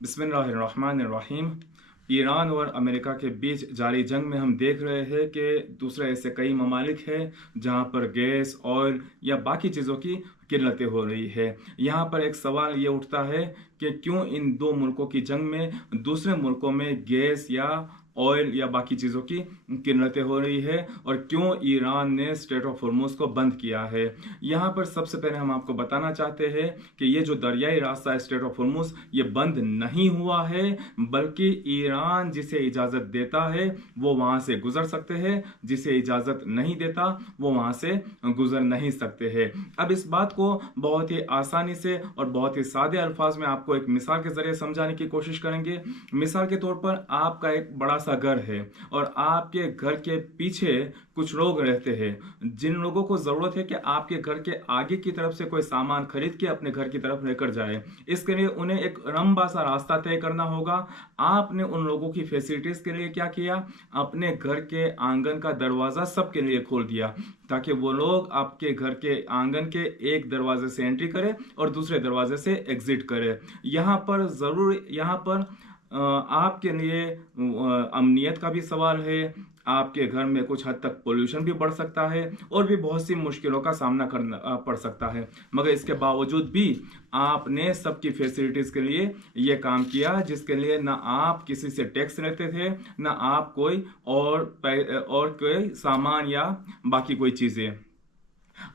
बिस्मिल्लाहिर्रहमानिर्रहीम। ईरान और अमेरिका के बीच जारी जंग में हम देख रहे हैं कि दूसरे ऐसे कई ममालिक हैं जहां पर गैस, ऑयल या बाकी चीज़ों की किल्लतें हो रही है। यहाँ पर एक सवाल ये उठता है कि क्यों इन दो मुल्कों की जंग में दूसरे मुल्कों में गैस या ऑयल या बाकी चीज़ों की किल्लतें हो रही है और क्यों ईरान ने स्ट्रेट ऑफ हॉर्मुज को बंद किया है। यहाँ पर सबसे पहले हम आपको बताना चाहते हैं कि ये जो दरियाई रास्ता है स्ट्रेट ऑफ हॉर्मुज, ये बंद नहीं हुआ है, बल्कि ईरान जिसे इजाज़त देता है वो वहाँ से गुजर सकते हैं, जिसे इजाज़त नहीं देता वो वहाँ से गुजर नहीं सकते हैं। अब इस बात को बहुत ही आसानी से और बहुत ही सादे अल्फाज में आपको एक मिसाल के जरिए समझाने की कोशिश करेंगे। मिसाल के तौर पर आपका एक बड़ा सा घर है और आपके घर के पीछे कुछ लोग रहते हैं जिन लोगों को जरूरत है कि आपके घर के आगे की तरफ से कोई सामान खरीद के अपने घर की तरफ लेकर जाए। इसके लिए उन्हें एक लंबा सा रास्ता तय करना होगा। आपने उन लोगों की फैसिलिटीज के लिए क्या किया, अपने घर के आंगन का दरवाजा सबके लिए खोल दिया ताकि वो लोग आपके घर के आंगन के एक दरवाजे से एंट्री करें और दूसरे दरवाजे से एग्जिट करें। यहाँ पर आपके लिए अमनियत का भी सवाल है, आपके घर में कुछ हद तक पोल्यूशन भी बढ़ सकता है और भी बहुत सी मुश्किलों का सामना करना पड़ सकता है। मगर इसके बावजूद भी आपने सबकी फैसिलिटीज के लिए ये काम किया जिसके लिए ना आप किसी से टैक्स लेते थे, ना आप कोई और कोई सामान या बाकी कोई चीजें।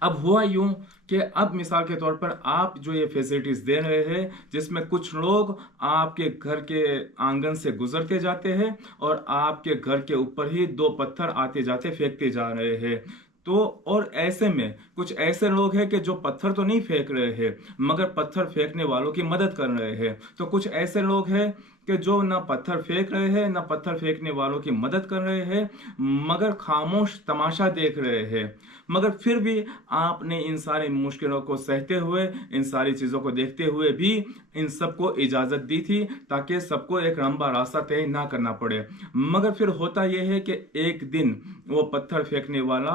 अब हुआ यूं कि अब मिसाल के तौर पर आप जो ये फैसिलिटीज दे रहे हैं जिसमें कुछ लोग आपके घर के आंगन से गुजरते जाते हैं और आपके घर के ऊपर ही दो पत्थर आते जाते फेंकते जा रहे हैं। तो और ऐसे में कुछ ऐसे लोग हैं कि जो पत्थर तो नहीं फेंक रहे हैं मगर पत्थर फेंकने वालों की मदद कर रहे हैं। तो कुछ ऐसे लोग हैं कि जो ना पत्थर फेंक रहे हैं ना पत्थर फेंकने वालों की मदद कर रहे हैं मगर खामोश तमाशा देख रहे हैं। मगर फिर भी आपने इन सारी मुश्किलों को सहते हुए, इन सारी चीजों को देखते हुए भी इन सबको इजाजत दी थी ताकि सबको एक लंबा रास्ता तय ना करना पड़े। मगर फिर होता यह है कि एक दिन वो पत्थर फेंकने वाला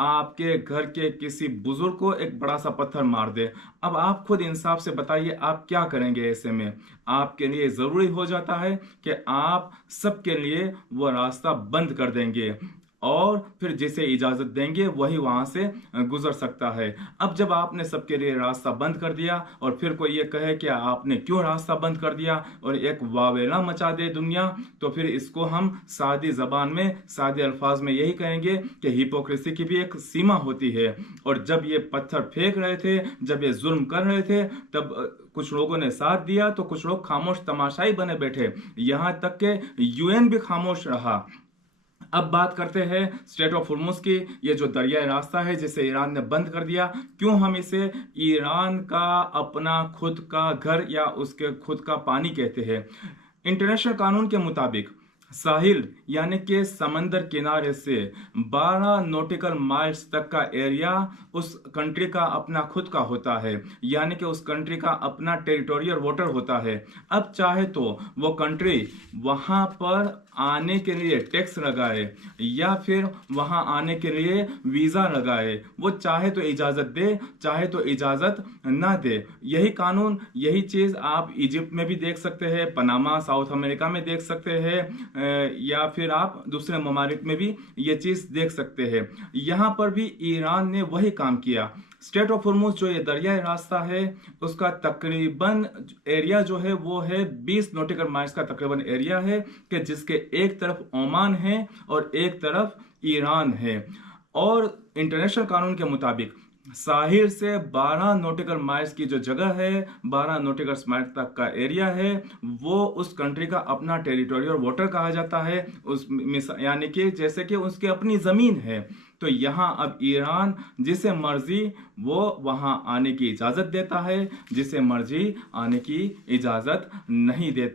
आपके घर के किसी बुजुर्ग को एक बड़ा सा पत्थर मार दे। अब आप खुद इंसाफ से बताइए आप क्या करेंगे। ऐसे में आपके लिए जरूरी हो जाता है कि आप सबके लिए वो रास्ता बंद कर देंगे और फिर जिसे इजाजत देंगे वही वहां से गुजर सकता है। अब जब आपने सबके लिए रास्ता बंद कर दिया और फिर कोई ये कहे कि आपने क्यों रास्ता बंद कर दिया और एक वावेला मचा दे दुनिया, तो फिर इसको हम सादी जबान में सादे अल्फाज में यही कहेंगे कि हिपोक्रेसी की भी एक सीमा होती है। और जब ये पत्थर फेंक रहे थे, जब ये जुल्म कर रहे थे, तब कुछ लोगों ने साथ दिया तो कुछ लोग खामोश तमाशाई बने बैठे, यहां तक के यूएन भी खामोश रहा। अब बात करते हैं स्ट्रेट ऑफ हॉर्मुज की। ये जो दरियाई रास्ता है जिसे ईरान ने बंद कर दिया, क्यों हम इसे ईरान का अपना खुद का घर या उसके खुद का पानी कहते हैं। इंटरनेशनल कानून के मुताबिक साहिल यानी कि समंदर किनारे से 12 नॉटिकल माइल्स तक का एरिया उस कंट्री का अपना खुद का होता है, यानी कि उस कंट्री का अपना टेरिटोरियल वाटर होता है। अब चाहे तो वो कंट्री वहां पर आने के लिए टैक्स लगाए या फिर वहां आने के लिए वीजा लगाए, वो चाहे तो इजाजत दे चाहे तो इजाजत ना दे। यही कानून, यही चीज आप इजिप्ट में भी देख सकते हैं, पनामा साउथ अमेरिका में देख सकते हैं, या फिर आप दूसरे ममालिक में भी ये चीज देख सकते हैं। यहां पर भी ईरान ने वही काम किया। स्ट्रेट ऑफ हॉर्मुज जो ये दरियाई रास्ता है उसका तकरीबन एरिया जो है वो है 20 नॉटिकल माइल्स का तकरीबन एरिया है कि जिसके एक तरफ ओमान है और एक तरफ ईरान है। और इंटरनेशनल कानून के मुताबिक साहिल से 12 नॉटिकल माइल्स की जो जगह है, 12 नॉटिकल माइल्स तक का एरिया है, वो उस कंट्री का अपना टेरिटोरियल वाटर कहा जाता है। उस यानी कि जैसे कि उसकी अपनी जमीन है। तो यहां अब ईरान जिसे मर्जी वो वहां आने की इजाजत देता है, जिसे मर्जी आने की इजाजत नहीं देता।